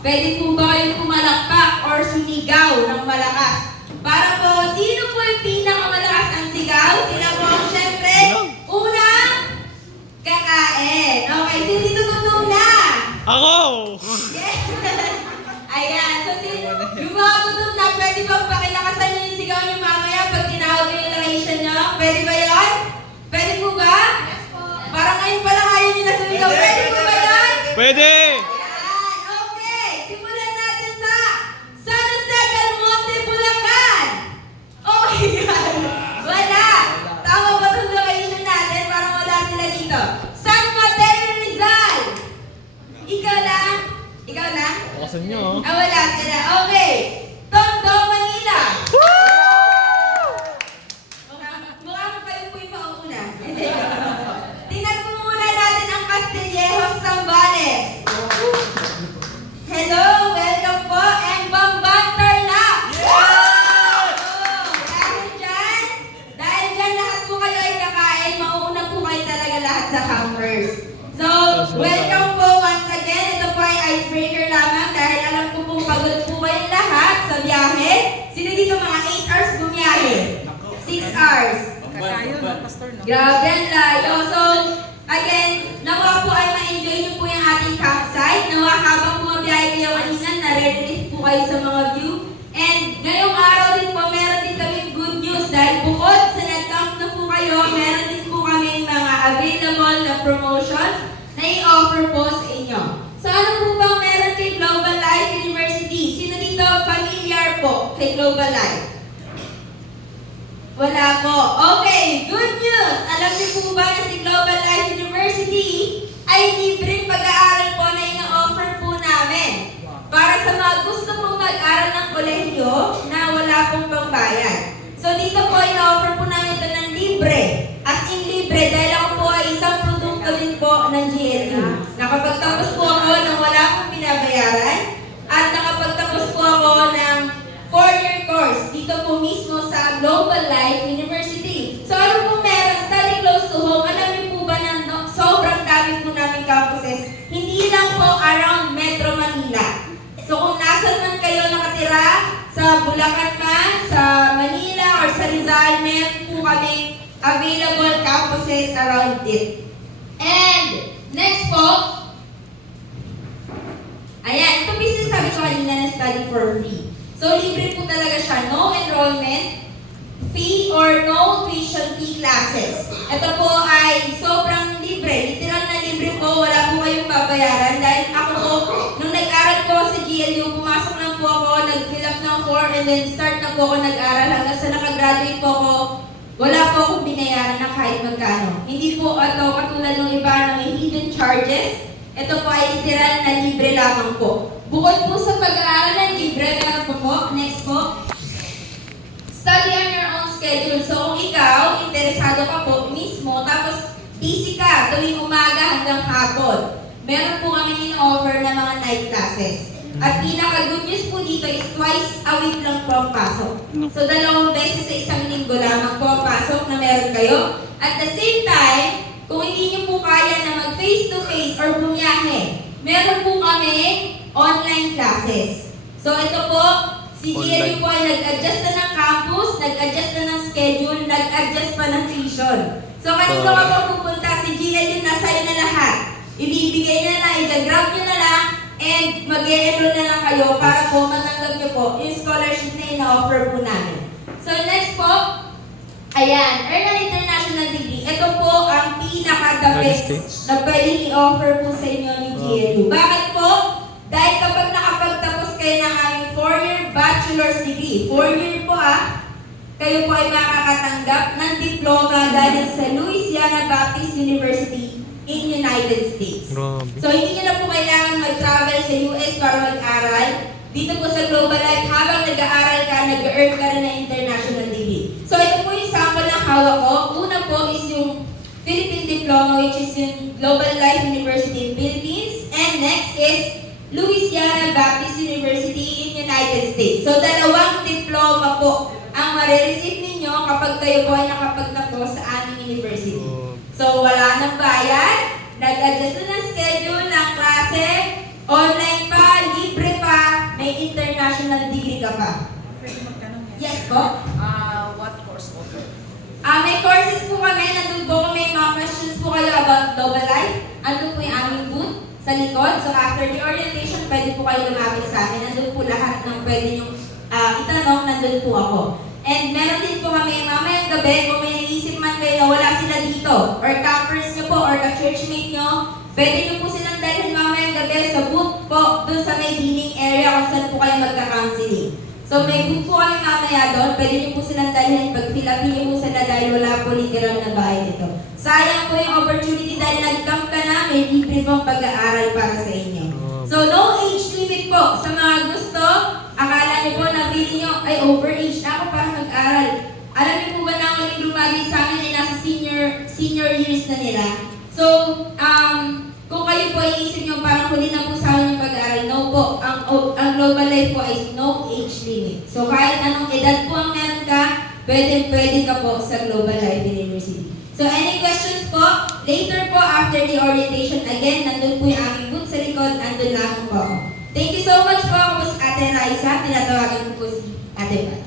Pwede po ba kayong pumalakpak or sumigaw ng malakas? Para po, sino po yung pinakamalakas ang sigaw? Sila po ang syempre, unang kakain. Okay, sino dito tutuna? Ako! Yes! Ayan, so yung mga tutok na pwede ba pakilakasan nyo yung sigaw nyo mamaya pag tinawag nyo yung location nyo? Pwede ba yun? Pwede po ba? Yes po. Parang ngayon pala kaya nyo na sumigaw. Pwede po ba yun? Pwede! Ayan, okay. Simulan natin sa San Jose del Monte, Bulacan. Oh my God. Wala. Tama ba itong location natin? Parang wala sila dito. San Mateo, Rizal. Ikaw lang? Ikaw lang? Kasan nyo, Ah, wala sila. Okay. Tondo, Manila. Mukhang kayo po yung mauna. Tingnan po muna natin ang Castillejos, Zambales. Hello, welcome po. And Bamban, Tarlac. Dahil dyan lahat po kayo ay kakain, mauuna po kayo talaga lahat sa campers. So, welcome po once again. Ito po ay icebreaker lamang dahil alam ko pong pagod po kayong lahat sa biyahe. Sino dito mga 8 hours bumiyahe? 6 hours. Kakayo, no, Pastor, no? Grabe ang layo. So, again, nawa po ay ma-enjoy niyo po yung ating campsite. Nawa habang bumabiyahe kayo kanina, nare-relief po kayo sa mga view. And ngayong araw din po, meron din kami good news dahil bukod sa nag-camp na po kayo, meron din po kami mga available na promotions na i-offer po sa inyo. So, ano po bang meron kay Global Life University? Sino dito familiar po kay Global Life? Wala po. Okay, good news! Alam niyo po ba na si Global Life University ay libreng pag-aaral po na ina-offer po namin para sa mga gusto pong mag-aral ng kolehiyo na wala pong pangbayad. So dito po ina-offer po namin ito ng libre. As in libre dahil ako po ay isang produkto din po ng GLU. Nakapagtapos po ako ng wala pong binabayaran at nakapagtapos po ako ng 4-year course dito po mismo sa Global Life University. So ano po meron? Study close to home. Alam niyo po ba na sobrang dami po namin campuses? Hindi lang po around Metro Manila. So kung nasan man kayo nakatira, sa Bulacan man, sa Manila, or sa Rizal, meron po kami available campuses around it. And next po, ayan, ito business sabi ko kanina na study for free. So, libre po talaga siya. No enrollment fee or no tuition fee classes. Ito po ay sobrang libre. Literal na libre po. Wala po kayong babayaran. Dahil ako po, nung nag-aral po sa GLU, pumasok lang po ako, nag-fill up ng form, and then start na po ako nag-aral. Hanggang sa nakagraduate po ako, wala po akong binayaran na kahit magkano. Hindi po ito katulad ng iba na may hidden charges. Ito po ay literal na libre lamang po. Bukod po sa pag-aaral ng libre, meron po, next po, study on your own schedule. So kung ikaw, interesado ka po mismo, tapos busy ka tuwing umaga hanggang hapon, meron po kami in-offer na mga night classes. At pinaka-good news po dito is twice a week lang po ang pasok. So 2 beses sa isang linggo lamang po ang pasok na meron kayo. At the same time, kung hindi niyo po kaya na mag face-to-face or bumiyahe, meron po kami online classes. So ito po, si GLU po ay nag-adjust na ng campus, nag-adjust na ng schedule, nag-adjust pa ng tuition. So kanino ka po pupunta, si GLU nasa iyo na lahat. Ibibigay na lang, i-grab nyo na lang, and mag-e-enroll na lang kayo para po matanggap nyo po yung scholarship na ina-offer po namin. So next po, ayan, earn an international degree. Ito po ang pinaka-the best na pwedeng i-offer po sa inyo ni GLU. Bakit po? Dahil kapag nakapagtapos kayo ng aming 4-year bachelor's degree, 4-year po kayo po ay makakatanggap ng diploma galing sa Louisiana Baptist University in United States. Grabe. So hindi nyo na po kailangan mag-travel sa US para mag-aral. Dito po sa Global Life, habang nag-aaral ka, nag-earn ka rin ng international degree. So ito po yung sample ng hawak ko. Una po is yung Philippine Diploma, which is yung Global Life University in Philippines. And next is Louisiana Baptist University in United States. So 2 diploma po ang marireceive ninyo kapag kayo po ay nakapagtapos sa aming university. So wala nang bayad, nag-adjust na ng schedule ng klase, online pa, libre may international degree ka pa. Pwede magtanong yan. Yes po. What course offer? May courses po kami, nandun po kung may mga questions po kayo about global life. Andun po yung aming booth sa likod. So after the orientation, pwede po kayo lumapit sa amin. Nandun po lahat ng pwede nyo itanong, nandun po ako. And meron din po kami mamayang gabi, kung may naisip man kayo na wala sila dito, or campers nyo po, or ka-churchmate nyo, pwede nyo po silang dalhin mamayang gabi sa booth po, dun sa may dining area kung saan po kayo magka-counseling. So may booth po kami mamaya doon, pwede nyo po silang dalhin, pag-fill-upin nyo po sila dahil wala po literal na bahay dito. Sayang po yung opportunity dahil nag-camp ka na, may libre pong pag-aaral para sa inyo. So no age limit po sa mga gusto. Akala niyo po na feeling nyo, ay overage na ako para mag-aral. Alam niyo po ba na ang uling graduate sa amin ay nasa senior years na nila? So, kung kayo po ay isip nyo parang huli na po sa amin yung pag-aaral, no po. Ang global life po ay no age limit. So kahit anong edad po ang meron ka, pwede ka po sa Global Life University. So any questions po? Later po after the orientation, again, nandun po yung aming booth sa likod, nandun lang po ako. Thank you so much po. Ako po si Ate Raisa, tinatawagan ko po si Ate Pat.